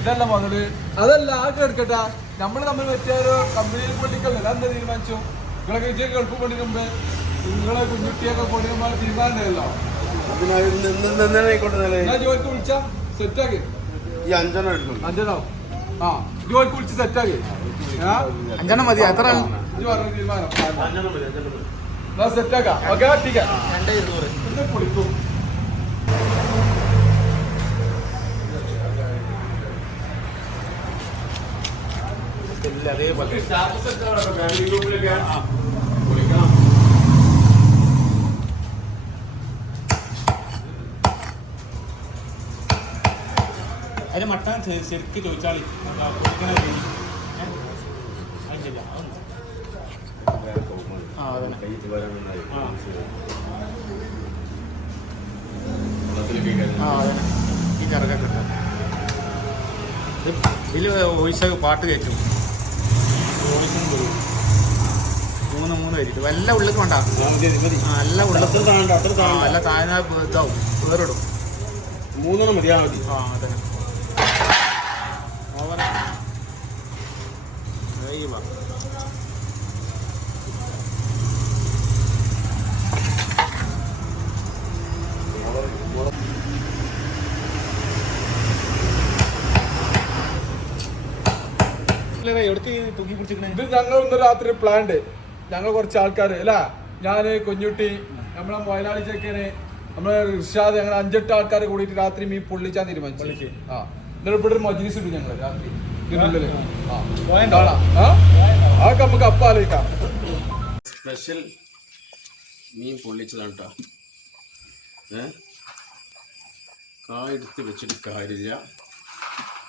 ഇതല്ല മുതല് അതല്ല ആകെ എടുക്കട്ടാ നമ്മള് തമ്മിൽ പറ്റിയൊരു കമ്പനിയിൽ പൊട്ടിക്കല്ലേ അതെന്താ തീരുമാനിച്ചു നിങ്ങളൊക്കെ വിജയം ഗൾഫ് പൊടിക്കുമ്പോ നിങ്ങളെ കുഞ്ഞുട്ടിയൊക്കെ പൊടിക്കുമ്പോ തീരുമാനമല്ലോ ഞാൻ ജോലിക്ക് വിളിച്ചാ സെറ്റാക്കി ഈ അഞ്ചെണ്ണോ ആ ജോലിക്ക് വിളിച്ച് സെറ്റാക്കി അഞ്ചെണ്ണം മതി എത്ര പറഞ്ഞു തീരുമാനം സെറ്റാക്കാം ഓക്കെ ടീക്കാ പൊളിക്കും അതേപോലെ അതിന് മട്ടൻ ശരിക്കും ചോദിച്ചാളി ഈ കറക്കൊക്കെ ഇതിൽ വോയിസ് പാട്ട് കയറ്റും വോയിസും വരും മൂന്ന് ആയിരിക്കും എല്ലാം ഉള്ളിൽ വേണ്ട എല്ലാം ഉള്ളിൽ എല്ലാം താഴ്ന്ന ഇതാവും വേറിടും മൂന്നെണ്ണം മതിയാ മതി അതെ ഇത് ഞങ്ങൾ ഇന്ന് രാത്രി പ്ലാൻഡ് ഞങ്ങൾ കുറച്ച് ആൾക്കാർ അല്ല ഞാന് കുഞ്ഞുട്ടി നമ്മളെ മൊയലാളി ചെക്കന് നമ്മളെ ഇർഷാദ് ഞങ്ങൾ 5-8 ആൾക്കാർ കൂടിയിട്ട് രാത്രി മീൻ പൊള്ളിച്ചാൻ തീരുമാനിച്ചു ആ എന്നിട്ട് ഇവിടെ ഒരു മജ്ലിസ് ഉണ്ട് ഞങ്ങൾ രാത്രി അതൊക്കെ നമുക്ക് അപ്പം ആലോചിക്കാം സ്പെഷ്യൽ മീൻ പൊള്ളിച്ചതാണ് കേട്ടോ കായെടുത്ത് വെച്ചിട്ട് കാര്യമില്ല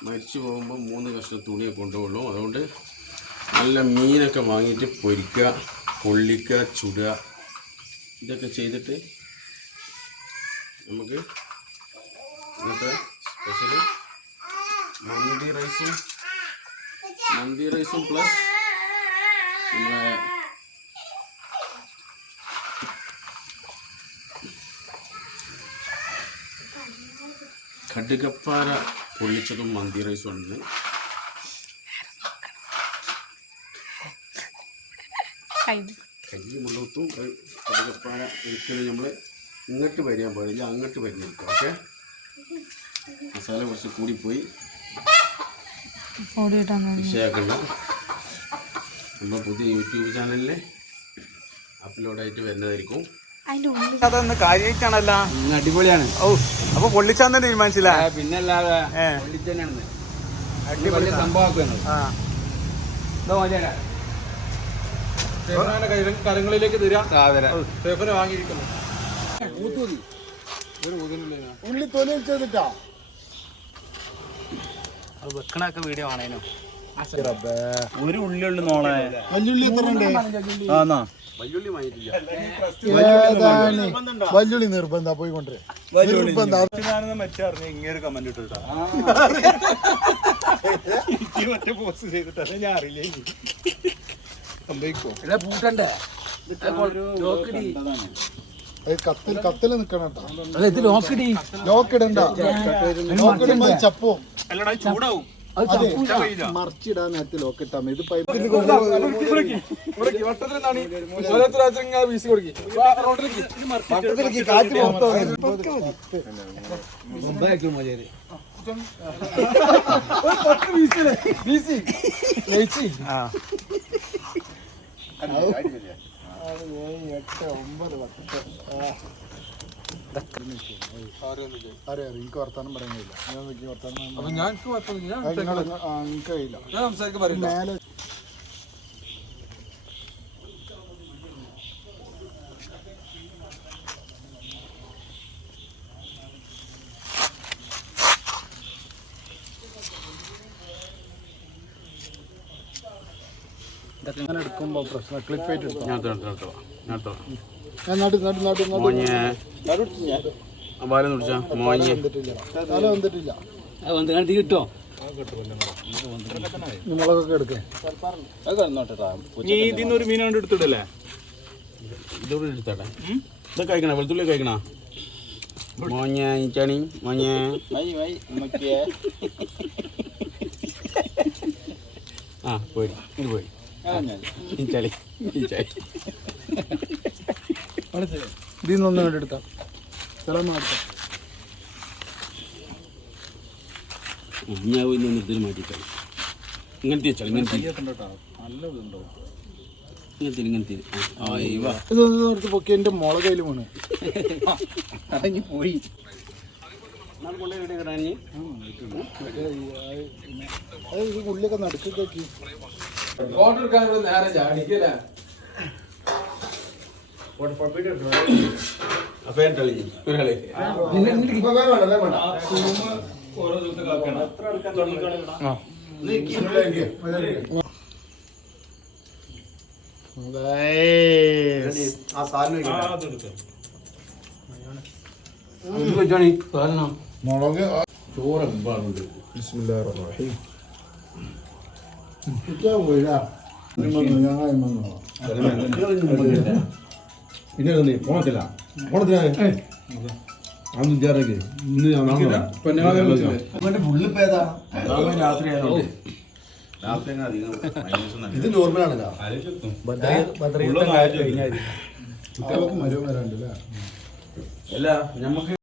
മരിച്ചു പോകുമ്പോൾ 3 കഷ്ണം തുണിയെ കൊണ്ടുപോകുള്ളൂ അതുകൊണ്ട് നല്ല മീനൊക്കെ വാങ്ങിയിട്ട് പൊരിക്കുക പൊള്ളിക്കുക ചുടുക ഇതൊക്കെ ചെയ്തിട്ട് നമുക്ക് ഇന്നത്തെ സ്പെഷ്യൽ മന്തി റൈസും പ്ലസ് നമ്മളെ കടുകപ്പാര പൊള്ളിച്ചതും മന്തി റൈസും ഉണ്ട് കൈ മുള്ളത്തും കടുകപ്പാര ഒരിക്കലും നമ്മൾ ഇങ്ങോട്ട് വരിയാൻ പാടില്ല അങ്ങോട്ട് വരുന്നിരിക്കും ഓക്കെ മസാല കുറച്ച് കൂടിപ്പോയി വിഷയാക്കണ്ട നമ്മൾ പുതിയ യൂട്യൂബ് ചാനലിൽ അപ്ലോഡായിട്ട് വരുന്നതായിരിക്കും അതൊന്ന് കാര്യമായിട്ടാണല്ല അടിപൊളിയാണ് ഓ അപ്പൊ പൊള്ളിച്ചാന്ന് തീരുമാനിച്ചില്ല പിന്നെ അല്ലാതെ അടിപൊളി സംഭവമാക്കുന്നു കരങ്ങളിലേക്ക് തരാം വാങ്ങിയിരിക്കുന്നു ഉള്ളി തൊലി ചെയ്തിട്ടാ വെക്കണൊക്കെ വീഡിയോ ആണേനോ ഒരു ഉള്ളിയുള്ളു നോളെ വല്യുള്ളി എത്ര ഉണ്ട് വല്യുള്ളി നിർബന്ധ പോയിക്കൊണ്ടേ മറ്ററിഞ്ഞ ഇങ്ങനെ കമന്റ് ഇട്ടോ ഒറ്റ പോസ്റ്റ് ചെയ്തിട്ടല്ല ഞാൻ അറിയില്ലേ പൂട്ടണ്ടേ കത്തില് നിക്കണം ചപ്പും ചൂടാവും മറിച്ചിടാൻ നേരത്തെ ലോക്കിട്ടാ ഇത് എനിക്ക് വർത്താനം പറയുന്നില്ല ഞാൻ മേലെ എടുക്കുമ്പോ പ്രശ്നം ക്ലിപ്പ് ആയിട്ട് കിട്ടോ മുളകൊക്കെ എടുക്കേ ഇതിന്നൊരു മീൻ കൊണ്ട് എടുത്തിടല്ലേ ഇതോടെ എടുത്താട്ടെ ഇതൊക്കെ കഴിക്കണ വെളുത്തുള്ളി കഴിക്കണ മോഞ്ഞ ചണി മോഞ്ഞ ആ പോയി ഇത് പോയി ചളി ചളി ഇതിൽ നിന്നൊന്നും വേണ്ടി എടുത്താ ചിലൊന്നും എടുത്താ ഞാൻ പോയി ഇതിൽ മാറ്റിക്കളി ഇങ്ങനത്തെ ചളി ഇങ്ങനത്തെ ഇങ്ങനത്തെ ഇങ്ങനത്തെ ഇതൊന്നും എടുത്ത് പൊക്കി എൻ്റെ മോളെ കയ്യിൽ വീണ് അതങ്ങി പോയി ഉള്ളിലൊക്കെ നടുക്കൊക്കെ ഫോട്ടോ എടുക്കാൻ നേരെ ചാടിക്കല്ലേ ഓരോ മുളക് ചോറ് പിന്നെ പോണത്തില്ല പോണത്തില്ല അതൊന്നും വിചാരിക്കേ ഇന്ന് ഇത് നോർമലാണല്ലോ അല്ല നമുക്ക്